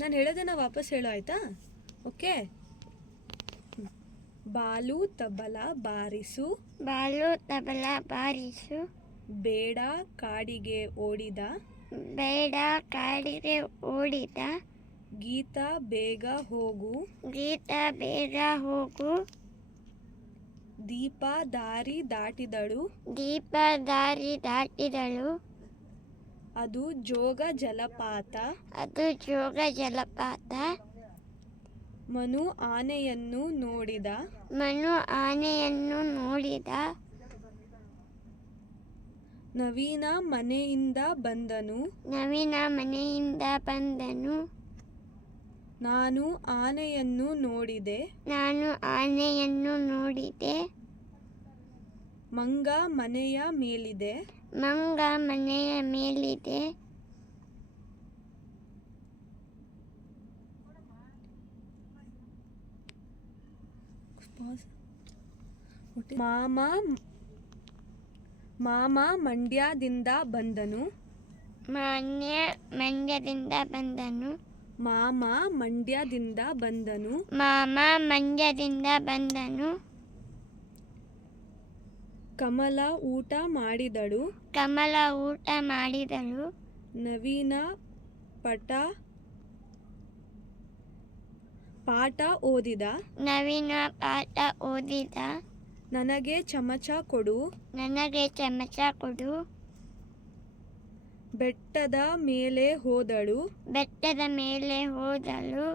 ನಾನು ಹೇಳೋದನ್ನ ವಾಪಸ್ ಹೇಳು ಆಯ್ತಾ? ಓಕೆ. ಬಾಲು ತಬಲ ಬಾರಿಸು, ಬಾಲು ತಬಲ ಬಾರಿಸು, ಬೇಡ ಕಾಡಿಗೆ ಓಡಿದ, ಬೇಡ ಕಾಡಿಗೆ ಓಡಿದ, ಗೀತ ಬೇಗ ಹೋಗು, ಗೀತ ಬೇಗ ಹೋಗು, ದೀಪ ದಾರಿ ದಾಟಿದಳು, ದೀಪ ದಾರಿ ದಾಟಿದಳು, ಅದು ಜೋಗ ಜಲಪಾತ, ಅದು ಜೋಗ ಜಲಪಾತ, ಮನು ಆನೆಯನ್ನು ನೋಡಿದ, ಮನು ಆನೆಯನ್ನು ನೋಡಿದ, ನವೀನ ಮನೆಯಿಂದ ಬಂದನು, ನವೀನ ಮನೆಯಿಂದ ಬಂದನು, ನಾನು ಆನೆಯನ್ನು ನೋಡಿದೆ, ನಾನು ಆನೆಯನ್ನು ನೋಡಿದೆ, ಮಂಗ ಮನೆಯ ಮೇಲಿದೆ, ಮಂಗ ಮನೆಯ ಮೇಲಿದೆ, ಮಾಮ ಮಾಮ ಮಂಡ್ಯದಿಂದ ಬಂದನು, ಮಂಡ್ಯದಿಂದ ಬಂದನು, ಮಾಮ ಮಂಡ್ಯದಿಂದ ಬಂದನು, ಮಾಮ ಮಂಡ್ಯದಿಂದ ಬಂದನು, ಕಮಲ ಊಟ ಮಾಡಿದಳು, ಕಮಲ ಊಟ ಮಾಡಿದಳು, ನವೀನ ಪಾಠ ಓದಿದ, ನವೀನ ಪಾಠ ಓದಿದ, ನನಗೆ ಚಮಚ ಕೊಡು, ನನಗೆ ಚಮಚ ಕೊಡು, ಬೆಟ್ಟದ ಮೇಲೆ ಹೋದಳು, ಬೆಟ್ಟದ ಮೇಲೆ ಹೋದಳು,